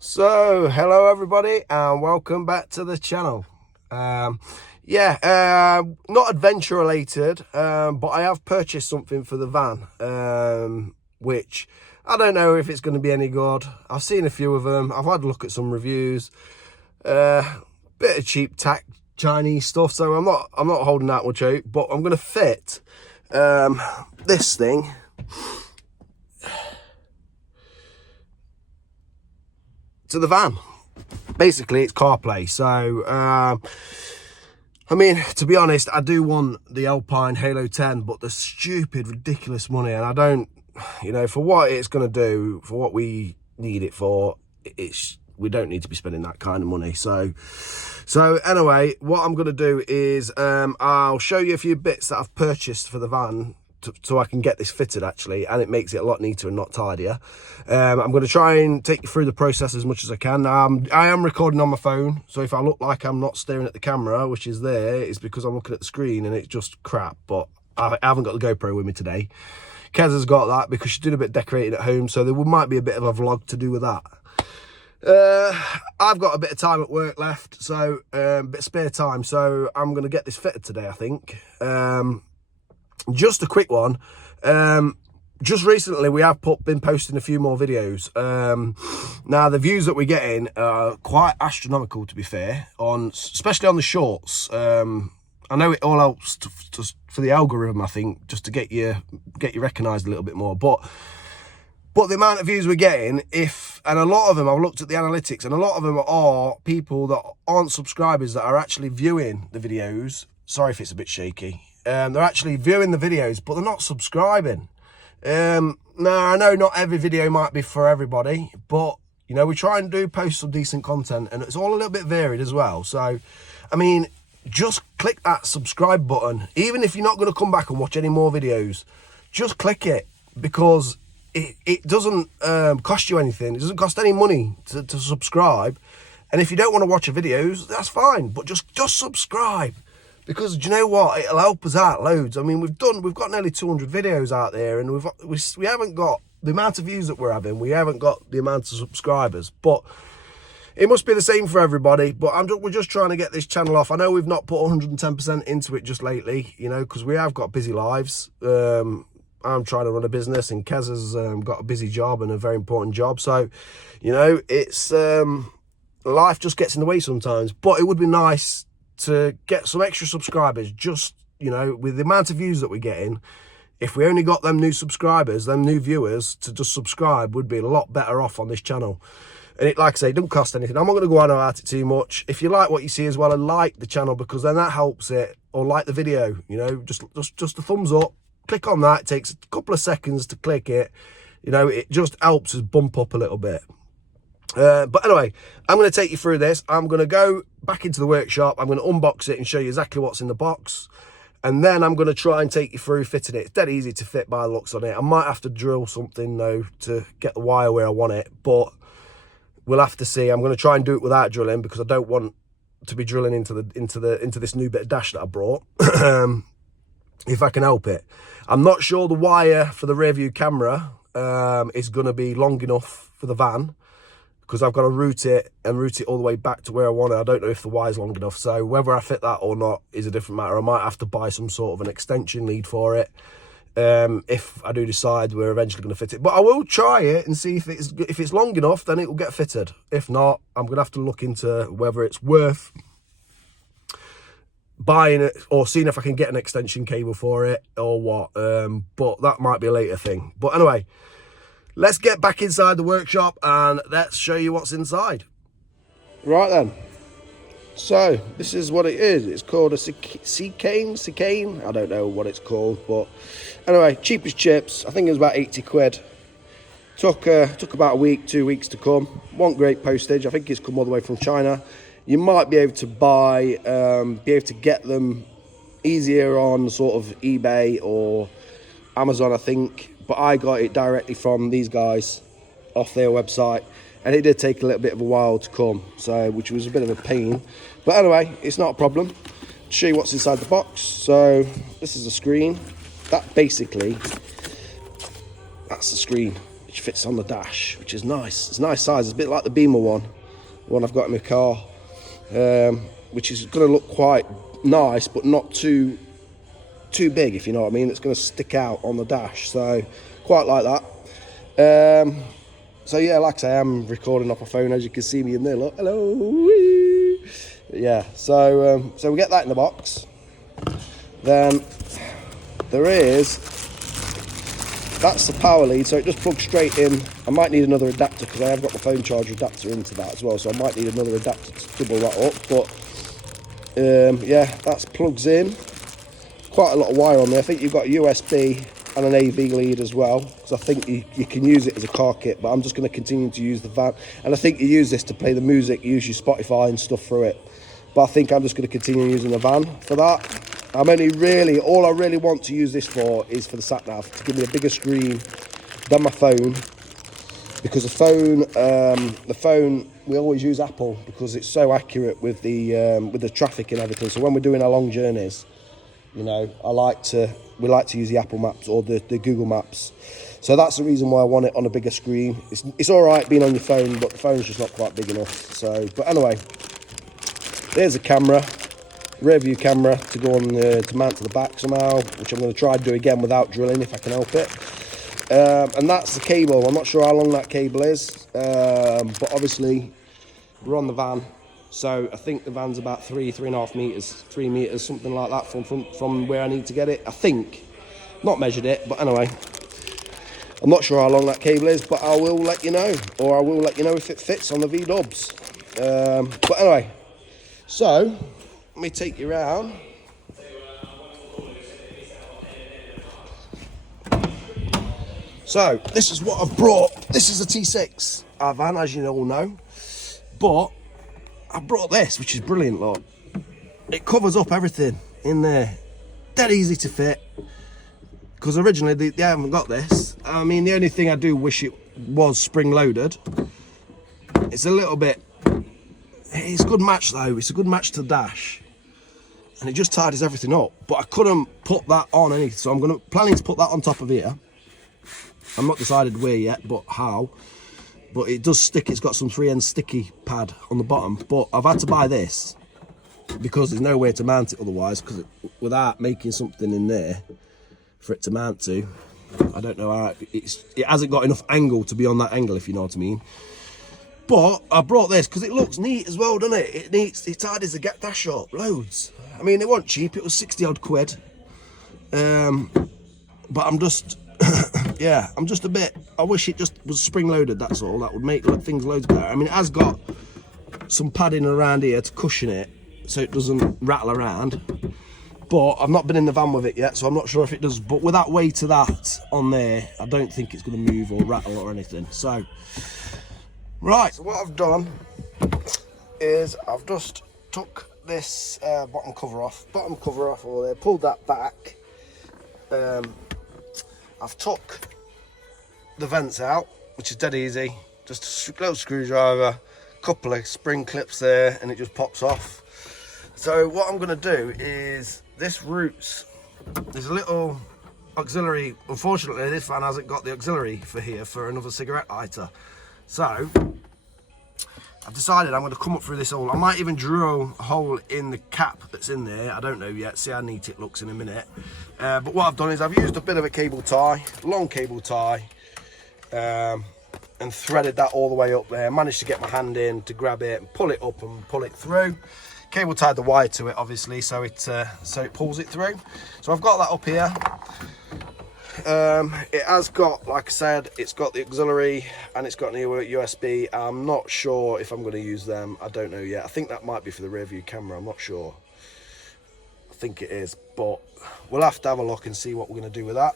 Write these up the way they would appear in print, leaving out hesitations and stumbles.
So, hello everybody and welcome back to the channel. Not adventure related, but I have purchased something for the van, which I don't know if it's going to be any good. I've seen a few of them. I've had a look at some reviews. Bit of cheap tack Chinese stuff, so I'm not holding that much out, but I'm going to fit this thing to the van. Basically, it's CarPlay. So, I mean, to be honest, I do want the Alpine Halo 10, but the stupid, ridiculous money, and I don't, for what it's going to do, for what we need it for, we don't need to be spending that kind of money. So anyway, what I'm going to do is I'll show you a few bits that I've purchased for the van so I can get this fitted, actually, and it makes it a lot neater and not tidier. I'm going to try and take you through the process as much as I can. I am recording on my phone, so if I look like I'm not staring at the camera, which is there, it's because I'm looking at the screen and it's just crap. But I haven't got the GoPro with me today. Kez has got that because she's doing a bit of decorating at home, so there might be a bit of a vlog to do with that. I've got a bit of time at work left, so a bit of spare time, so I'm going to get this fitted today, I think. Just a quick one. Just recently we have been posting a few more videos. Now the views that we're getting are quite astronomical, to be fair, especially on the shorts. I know it all helps for the algorithm, I think, just to get you recognised a little bit more, but the amount of views we're getting, and a lot of them, I've looked at the analytics, and a lot of them are people that aren't subscribers that are actually viewing the videos. Sorry if it's a bit shaky. They're actually viewing the videos, but they're not subscribing. Now, I know not every video might be for everybody, but, we try and post some decent content, and it's all a little bit varied as well. So, I mean, just click that subscribe button. Even if you're not going to come back and watch any more videos, just click it, because it doesn't cost you anything. It doesn't cost any money to subscribe. And if you don't want to watch the videos, that's fine, but just subscribe. Because do you know what? It'll help us out loads. I mean, we've got nearly 200 videos out there, and we haven't got the amount of views that we're having. We haven't got the amount of subscribers, but it must be the same for everybody. But we're just trying to get this channel off. I know we've not put 110% into it just lately, because we have got busy lives. I'm trying to run a business, and Kez has got a busy job and a very important job. So, it's life just gets in the way sometimes. But it would be nice to get some extra subscribers, just, with the amount of views that we're getting. If we only got them new subscribers, them new viewers to just subscribe, would be a lot better off on this channel. And it, like I say, it don't cost anything. I'm not going to go on about it too much. If you like what you see as well, and like the channel, because then that helps it, or like the video, just a thumbs up, click on that. It takes a couple of seconds to click it. It just helps us bump up a little bit. But anyway, I'm going to take you through this. I'm going to go back into the workshop. I'm going to unbox it and show you exactly what's in the box. And then I'm going to try and take you through fitting it. It's dead easy to fit by the looks on it. I might have to drill something, though, to get the wire where I want it. But we'll have to see. I'm going to try and do it without drilling, because I don't want to be drilling into this new bit of dash that I brought. If I can help it. I'm not sure the wire for the rear view camera is going to be long enough for the van, because I've got to route it all the way back to where I want it. I don't know if the wire's long enough, so whether I fit that or not is a different matter. I might have to buy some sort of an extension lead for it, if I do decide we're eventually going to fit it. But I will try it and see if it's long enough, then it will get fitted. If not, I'm going to have to look into whether it's worth buying it or seeing if I can get an extension cable for it or what. But that might be a later thing. But anyway, let's get back inside the workshop and let's show you what's inside. Right then. So, this is what it is. It's called a SEICANE. I don't know what it's called, but anyway, cheap as chips. I think it was about 80 quid. Took about a week, 2 weeks to come. Wasn't great postage. I think it's come all the way from China. You might be able to get them easier on sort of eBay or Amazon, I think. But I got it directly from these guys off their website, and it did take a little bit of a while to come, so which was a bit of a pain. But anyway, it's not a problem. To show you what's inside the box. So this is a screen. That's the screen. which fits on the dash, which is nice. It's a nice size. It's a bit like the Beamer one, the one I've got in my car, which is going to look quite nice, but not too big, if you know what I mean. It's going to stick out on the dash, so quite like that. So yeah, like I say, I'm recording off my phone, as you can see me in there. Look, hello. Yeah, so we get that in the box. Then that's the power lead, so it just plugs straight in. I might need another adapter because I have got my phone charger adapter into that as well, so I might need another adapter to double that up. But yeah, that plugs in. Quite a lot of wire on there. I think you've got USB and an AV lead as well, because I think you can use it as a car kit, but I'm just going to continue to use the van. And I think you use this to play the music, you use your Spotify and stuff through it. But I think I'm just going to continue using the van for that. I'm only really, all I really want to use this for is for the satnav, to give me a bigger screen than my phone. Because the phone, we always use Apple because it's so accurate with the traffic and everything. So when we're doing our long journeys, you know, we like to use the Apple Maps or the Google Maps. So that's the reason why I want it on a bigger screen. It's all right being on your phone, but the phone's just not quite big enough. So, but anyway, there's a camera, rear view camera to go on to mount to the back somehow, which I'm going to try to do again without drilling if I can help it. And that's the cable. I'm not sure how long that cable is, but obviously we're on the van. So I think the van's about 3.5 meters, 3 meters, something like that from where I need to get it. I think, not measured it, but anyway, I'm not sure how long that cable is, but I will let you know, or I will let you know if it fits on the V-dubs. But anyway, so let me take you around. So this is what I've brought. This is a T6 van, as you all know, but I brought this, which is brilliant, look. It covers up everything in there. Dead easy to fit. Because originally they haven't got this. I mean, the only thing I do wish it was spring loaded. It's a little bit, it's a good match though. It's a good match to the dash. And it just tidies everything up. But I couldn't put that on anything. So I'm planning to put that on top of here. I'm not decided where yet, but how. But it does stick, it's got some 3N sticky pad on the bottom. But I've had to buy this because there's nowhere to mount it otherwise, because without making something in there for it to mount to, I don't know how, it hasn't got enough angle to be on that angle, if you know what I mean. But I brought this because it looks neat as well, doesn't it? It tidies the dash up loads. I mean, it wasn't cheap, it was 60 odd quid. But I'm just, yeah, I'm just a bit, I wish it just was spring loaded, that's all. That would make things loads better. I mean, it has got some padding around here to cushion it so it doesn't rattle around. But I've not been in the van with it yet, so I'm not sure if it does. But with that weight of that on there, I don't think it's going to move or rattle or anything. So, right, so what I've done is I've just took this bottom cover off, or there, pulled that back. I've took the vents out, which is dead easy. Just a little screwdriver, couple of spring clips there, and it just pops off. So what I'm going to do is, this routes, there's a little auxiliary. Unfortunately, this van hasn't got the auxiliary for here for another cigarette lighter. So I've decided I'm going to come up through this hole. I might even drill a hole in the cap that's in there. I don't know yet. See how neat it looks in a minute. But what I've done is I've used a bit of a cable tie, long cable tie, and threaded that all the way up there. Managed to get my hand in to grab it and pull it up and pull it through. Cable tied the wire to it, obviously, so it pulls it through. So I've got that up here. It has got, like I said, it's got the auxiliary and it's got a USB. I'm not sure if I'm going to use them. I don't know yet. I think that might be for the rear view camera. I'm not sure. I think it is, but we'll have to have a look and see what we're going to do with that.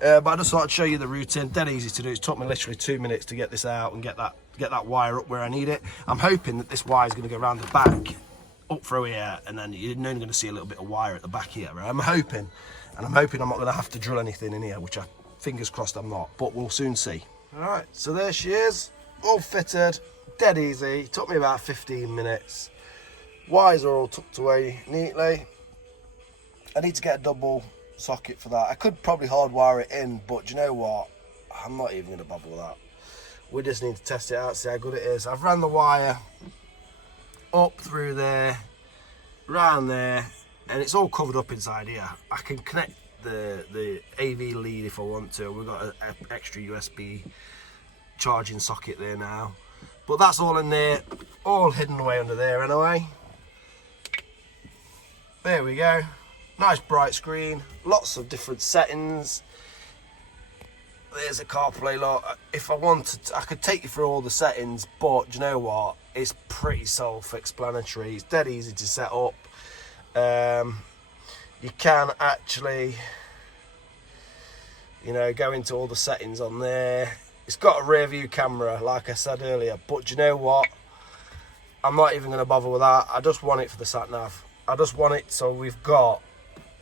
But I just thought I'd show you the routine. Dead easy to do. It took me literally 2 minutes to get this out and get that wire up where I need it. I'm hoping that this wire is going to go around the back, up through here, and then you're only going to see a little bit of wire at the back here. Right? I'm hoping. And I'm hoping I'm not going to have to drill anything in here, which I, fingers crossed I'm not, but we'll soon see. All right, so there she is, all fitted, dead easy. Took me about 15 minutes. Wires are all tucked away neatly. I need to get a double socket for that. I could probably hardwire it in, but do you know what? I'm not even going to bother with that. We just need to test it out, see how good it is. I've ran the wire up through there, round there, and it's all covered up inside here. I can connect the AV lead if I want to. We've got an extra USB charging socket there now. But that's all in there, all hidden away under there anyway. There we go. Nice bright screen, lots of different settings. There's a CarPlay lot. If I wanted to, I could take you through all the settings, but do you know what? It's pretty self-explanatory. It's dead easy to set up. You can actually, you know, go into all the settings on there. It's got a rear view camera, like I said earlier, but do you know what? I'm not even going to bother with that. I just want it for the satnav. I just want it so we've got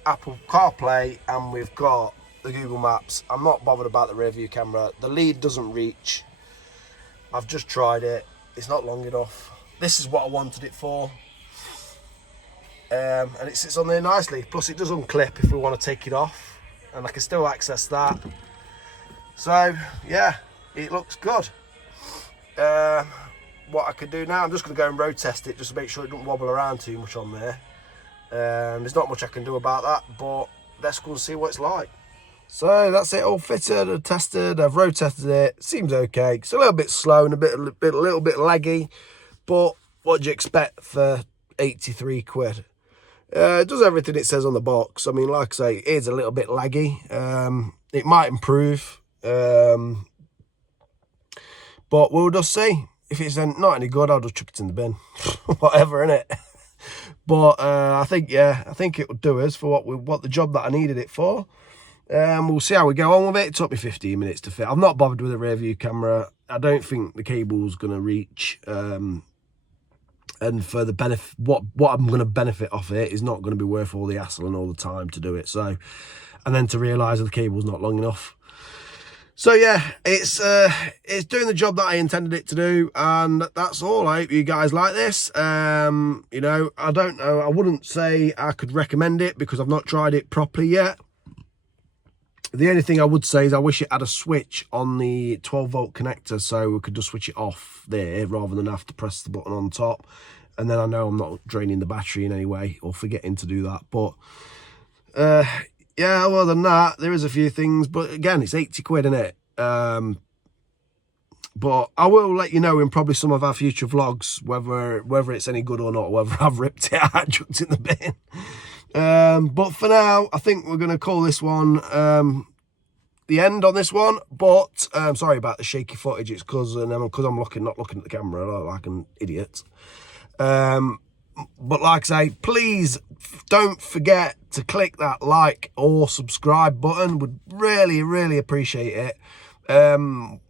Apple CarPlay and we've got the Google Maps. I'm not bothered about the rear view camera. The lead doesn't reach. I've just tried it. It's not long enough. This is what I wanted it for. And it sits on there nicely. Plus it does unclip if we want to take it off. And I can still access that. So, yeah, it looks good. What I can do now, I'm just going to go and road test it just to make sure it doesn't wobble around too much on there. There's not much I can do about that, but let's go and see what it's like. So that's it, all fitted and tested. I've road tested it. Seems okay. It's a little bit slow and a little bit laggy, but what do you expect for 83 quid? It does everything it says on the box. I mean, like I say, it is a little bit laggy. It might improve, but we'll just see. If it's not any good, I'll just chuck it in the bin. Whatever, innit? But I think it would do us for what the job that I needed it for. We'll see how we go on with it. It took me 15 minutes to fit. I'm not bothered with the rear view camera. I don't think the cable's going to reach. And for the benefit, what I'm going to benefit off it is not going to be worth all the hassle and all the time to do it. So, and then to realise that the cable's not long enough. So yeah, it's doing the job that I intended it to do, and that's all. I hope you guys like this. You know, I don't know. I wouldn't say I could recommend it because I've not tried it properly yet. The only thing I would say is I wish it had a switch on the 12-volt connector so we could just switch it off there rather than have to press the button on top. And then I know I'm not draining the battery in any way or forgetting to do that. But yeah, other than that, there is a few things. But again, it's 80 quid, innit? But I will let you know in probably some of our future vlogs whether it's any good or not, whether I've ripped it out, chucked it in the bin. But for now, I think we're going to call this one the end on this one. But sorry about the shaky footage. It's because I'm not looking at the camera like an idiot. But like I say, please don't forget to click that like or subscribe button. Would really appreciate it.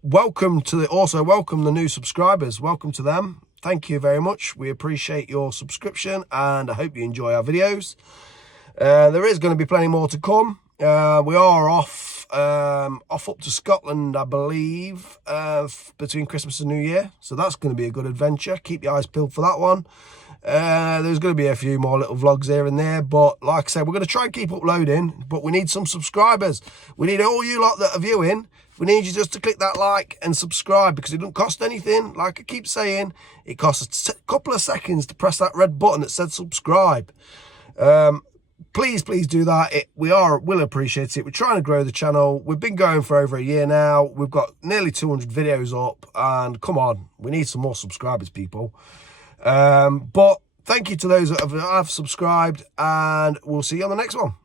Welcome the new subscribers. Welcome to them. Thank you very much. We appreciate your subscription and I hope you enjoy our videos. There is going to be plenty more to come. We are off up to Scotland, I believe, between Christmas and New Year. So that's going to be a good adventure. Keep your eyes peeled for that one. There's going to be a few more little vlogs here and there. But like I said, we're going to try and keep uploading. But we need some subscribers. We need all you lot that are viewing. We need you just to click that like and subscribe because it doesn't cost anything. Like I keep saying, it costs a couple of seconds to press that red button that says subscribe. Please do that. We'll appreciate it. We're trying to grow the channel. We've been going for over a year now. We've got nearly 200 videos up and come on, we need some more subscribers, people. But thank you to those that have subscribed and we'll see you on the next one.